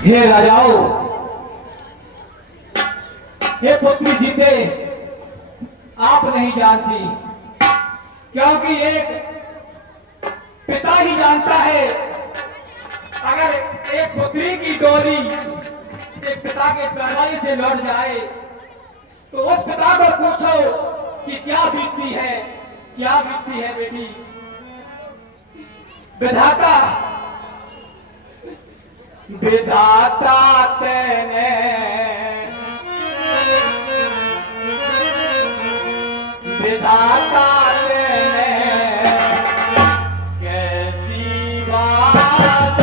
हे राजाओं, हे पुत्री सीते, आप नहीं जानती, क्योंकि एक पिता ही जानता है। अगर एक पुत्री की डोरी एक पिता के पैरवाई से लौट जाए तो उस पिता को पूछो कि क्या बीतती है, क्या बीतती है बेटी। विधाता विधाता तेने विधाता तेने कैसी बात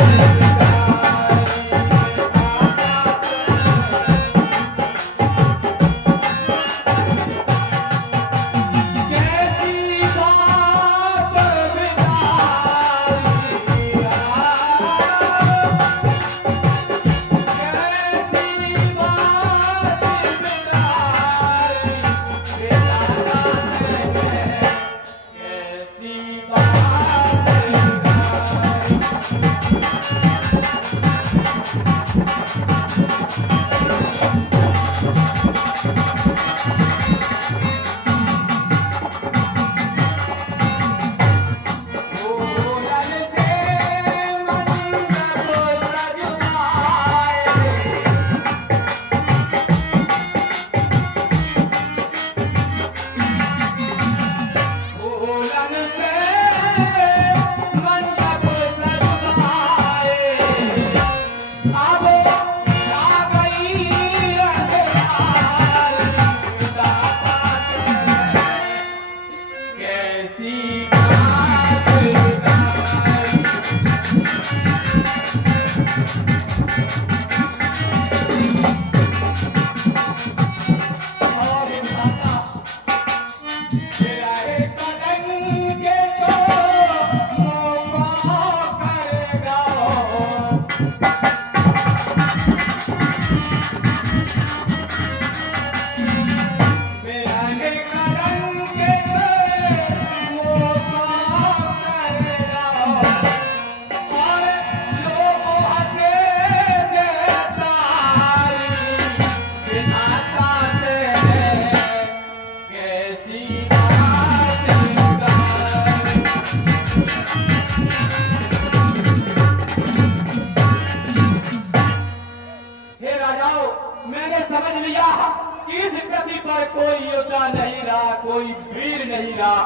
पर कोई योद्धा नहीं रहा, कोई वीर नहीं रहा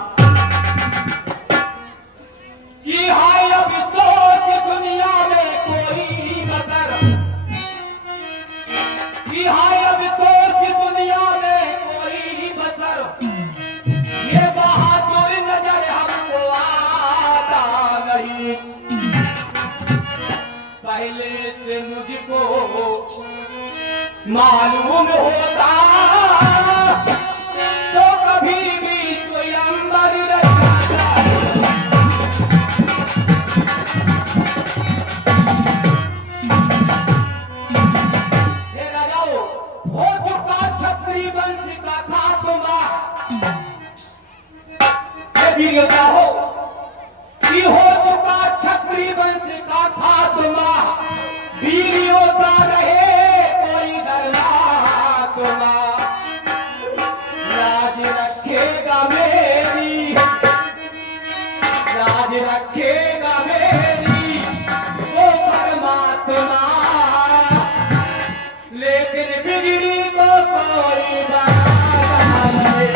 कि हाय अब सोच दुनिया में कोई बसर, कि हाय अब सोच दुनिया में कोई बसर, ये बहादुर नजर हमको आता नहीं। पहले से मुझको मालूम होता तो कभी भी स्वयंवर रचाता। हे राजाओं, हो चुका क्षत्रिय वंश का खात्मा। हे वीरता हो कि हो चुका क्षत्रिय वंश का खात्मा। वीर योद्धा रहे राज रखेगा मेरी, राज रखेगा मेरी वो परमात्मा, लेकिन बिगड़ी को कोई बाधा नहीं।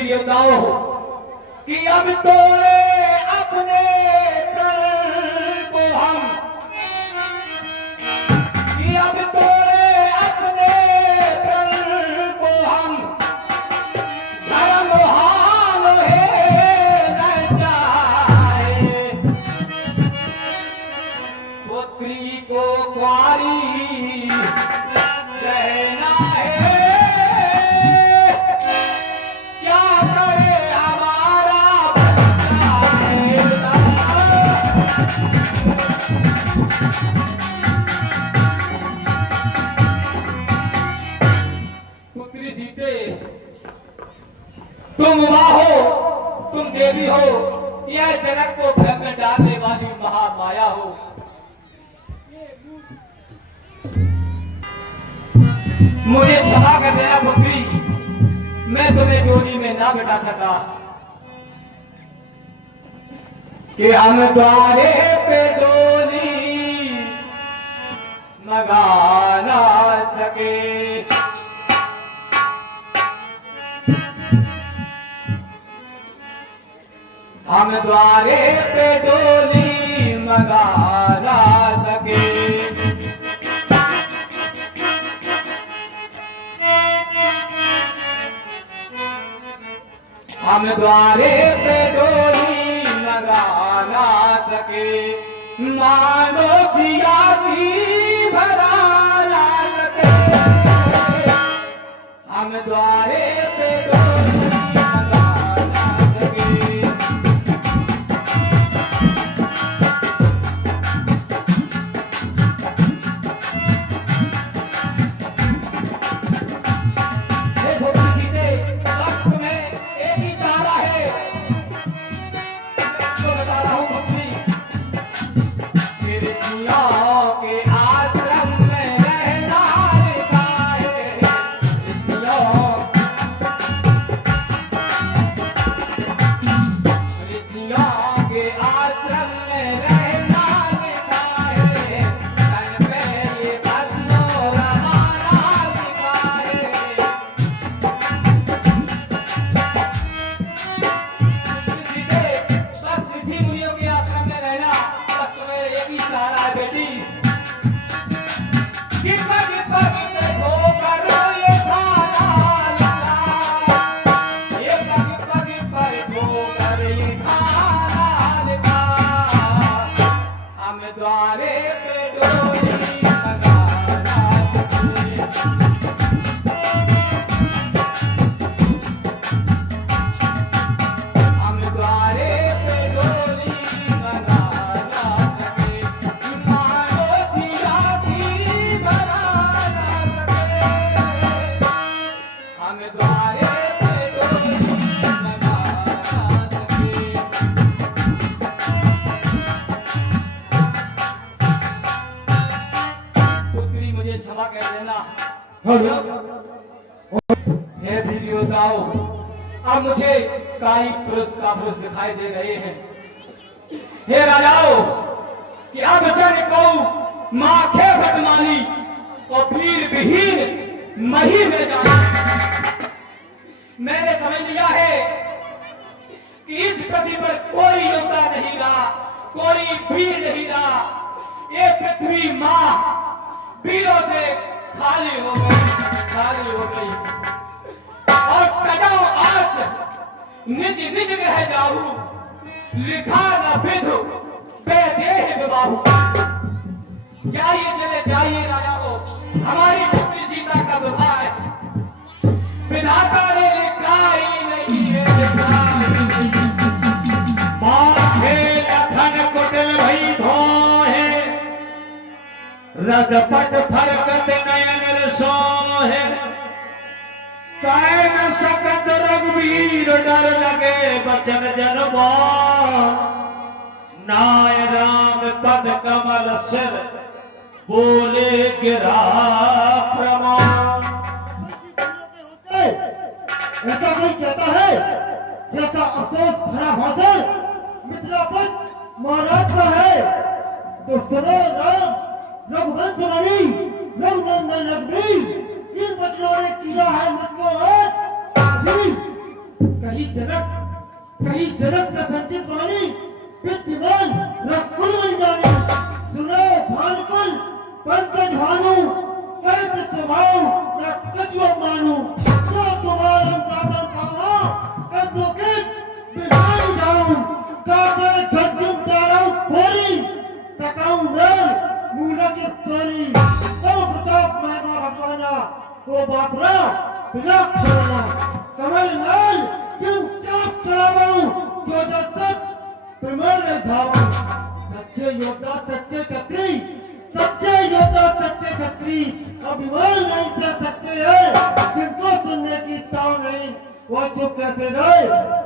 ये बताओ कि अब तोड़े अपने प्रण को हम, कि अब तोड़े अपने प्रण को हम, धर्महान है जाए। पुत्री को कुंवारी रहना है, क्या करे हमारा बच्चा। पुत्री सीते, तुम माँ हो, तुम देवी हो, यह जनक को भ्रम में डालने वाली महामाया हो। मुझे क्षमा कर देना पुत्री, मैं तुम्हें डोली में ना बिठा सका कि हम द्वारे पे डोली मंगा ना सके। हम द्वारे पे डोली मंगा ना सके। हम द्वारे पे डोली मंगा ना सके। मानो दिया की भरा ना सके। हम द्वारे पे डोली मंगा ना सके। हे वीरोताओ, अब मुझे काई पुरुष का पुरुष दिखाई दे रहे हैं। हे राजाओ, कि अब जन को माखे भटमाली और वीर विहीन मही में जाना। मैंने समझ लिया है कि इस पृथ्वी पर कोई योद्धा नहीं रहा, कोई वीर नहीं रहा। ये पृथ्वी मां वीरों से खाली हो गई और तजाओ आस निज निज रह जाऊ। लिखा न विधु बेदेह विवाहु। जाइए चले जाइए राजाओ, हमारी पुत्री सीता का विवाह है। विधाता ने लिखा ही नहीं है। माथे लखन कुटिल भई भोहे, रदपट फरकत नयन सोहे। कह न सकत रघुवीर डर लगे बचन जनबो। नाय राम पद कमल सिर बोले गिरा प्रमाण। ऐसा कोई कहता है जैसा अफसोस भरा भाषण मिथिलापत महाराज का है। तो सुनो राम रघुवंश मणि रघुनंदन रघुवीर, इन वचनों ने किया है मुझको कहीं जनक का संचित वाणी विद्यमान रघुकुल बन जानी। सुनो भानुकुल पंकज भानु करत स्वभाव न कछुआ मानू। जो तुम्हारा साधन पावा कंधों के बिगाड़ जाऊं। काटे धरजम ताराऊ फोरी सकाऊं नर मूला की तोरी। सब प्रताप महिमा भगवाना को बापरा बिना छोड़ना। कमल नाल क्यों चाप चढ़ावाऊं जो दस्तक प्रमल धावाऊं। सच्चे योद्धा सच्चे क्षत्रिय सच्चे योद्धा सच्चे क्षत्रिय अभिमान नहीं सह सकते हैं, जिनको सुनने की ताव नहीं वो चुप कैसे रह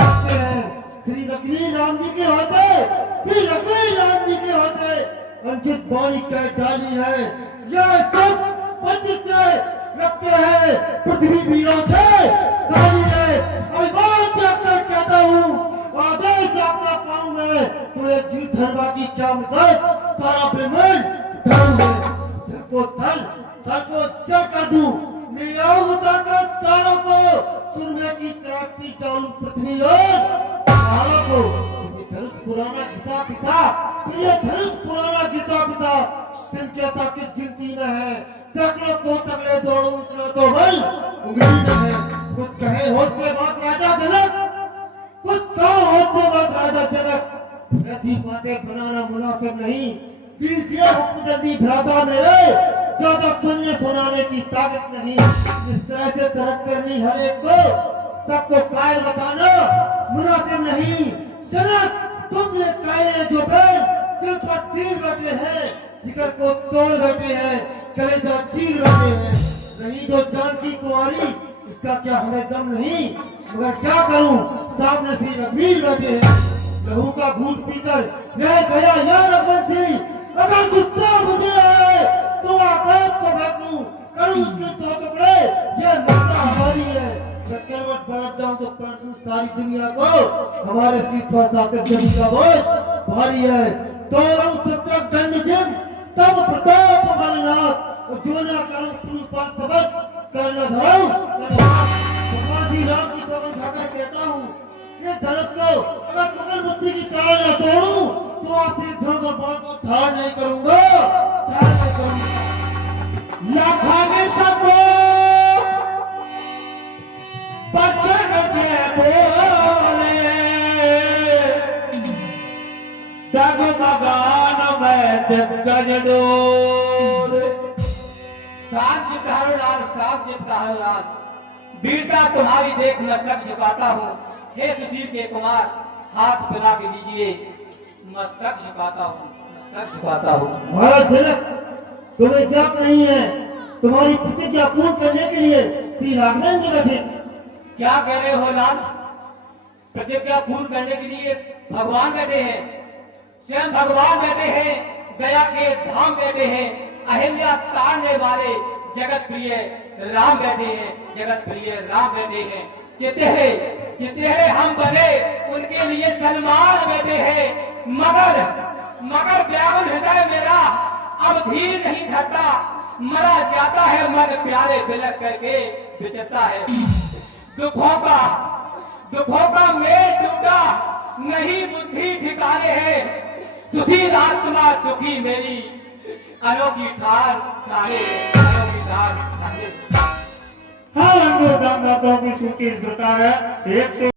सकते हैं। श्री रघुवीर राम जी के होते, श्री रघुवीर राम जी के होते अंकित वाणी कह डाली है, यह सब पंच से लगते हैं, पृथ्वी वीरों से खाली है। अभिमान जाकर कहता हूँ, आदेश आपका पाऊं मैं, तो एक जीव धर्मा की क्या मिसाल, सारा ब्रह्मांड धर्म है। जल को थल, थल को जल कर दूं, ले आऊं उतारकर तारों को, सुरमे की त्राटती डालूं पृथ्वी और पहाड़ों को। ये धनुष पुराना घिसा पिसा, ये धनुष पुराना घिसा पिसा, सिर कैसा किस गिनती में है, सैकड़ों को तगड़े दौड़ूं इतना तो बल उंगली में है। कुछ कहे होश से बात राजा जनक, कुछ कहो होश से बात राजा जनक, ऐसी बातें बनाना मुनासिब नहीं। दीजिए हुक्म जल्दी भ्राता मेरे, ज्यादा सुनने सुनाने की ताकत नहीं। इस तरह से तरक करनी हर एक को, सबको कायर बताना मुनासिब नहीं। जनक तुमने काये जो बैल दिल पर तीर बैठे हैं, जिगर को तोड़ बैठे हैं, कलेजा चीर बैठे हैं। रही जो जानकी कुंवारी, इसका क्या हमें गम नहीं, मगर क्या करूं सामने श्री रघुवीर बैठे हैं। लहू का घूंट पीकर रह गया यह रघुवंशी, अगर गुस्सा मुझे आए तो आकाश को फेंकूं, करूं उसके दो टुकड़े, यह ममता हमारी है। मैं करवट पलट जाऊं तो पलट दूं सारी दुनिया को, हमारे शीश पर साकर जमी का बोझ भारी है। दौड़ूं चित्रक दंड जिम, तब प्रताप बलनाथ, जो ना करूं पुरुष पर सबक करना धरूं। भगवान श्री राम की सौगंध खाकर कहता हूँ, ये धनुष को अगर पकड़ मुट्ठी की चाल न तोड़ूं, तो आपसे धनुष और बाण को धार नहीं करूंगा, धार नहीं करूंगा। लखन सको बचन जय बोले, डगमगान में दिग्गज डोर। साथ चित्तारो लाल, साथ चित्तारो लाल, वीरता तुम्हारी देख मस्तक झुकाता हूँ। हे सुशील के कुमार, हाथ मिला के लीजिए, मस्तक झुकाता हूँ, मस्तक झुकाता हूँ। महाराज जनक तुम्हें ज्ञात नहीं है, तुम्हारी प्रतिज्ञा पूर्ण करने के लिए श्री राघवेंद्र जी बैठे। क्या कह रहे हो लाल? प्रतिज्ञा पूर्ण करने के लिए भगवान बैठे हैं, स्वयं भगवान बैठे हैं, गया के धाम बैठे हैं, अहिल्या तारने वाले जगत प्रिय राम बैठे हैं, जगत प्रिय राम बैठे हैं। चितेरे चितेरे हम बने, उनके लिए सलमान बैठे हैं, मगर मगर व्याकुल हृदय मेरा अब धीर नहीं धरता, मरा जाता है मन प्यारे बिलक करके बिचरता है। दुखों का मेल टूटा, नहीं बुद्धि ठिकाने है, सुशील आत्मा दुखी मेरी, अनोखी ठार ठारे, अनोखी ठार ठारे। हाँ, हम लोग की सूची इस प्रकार है। 100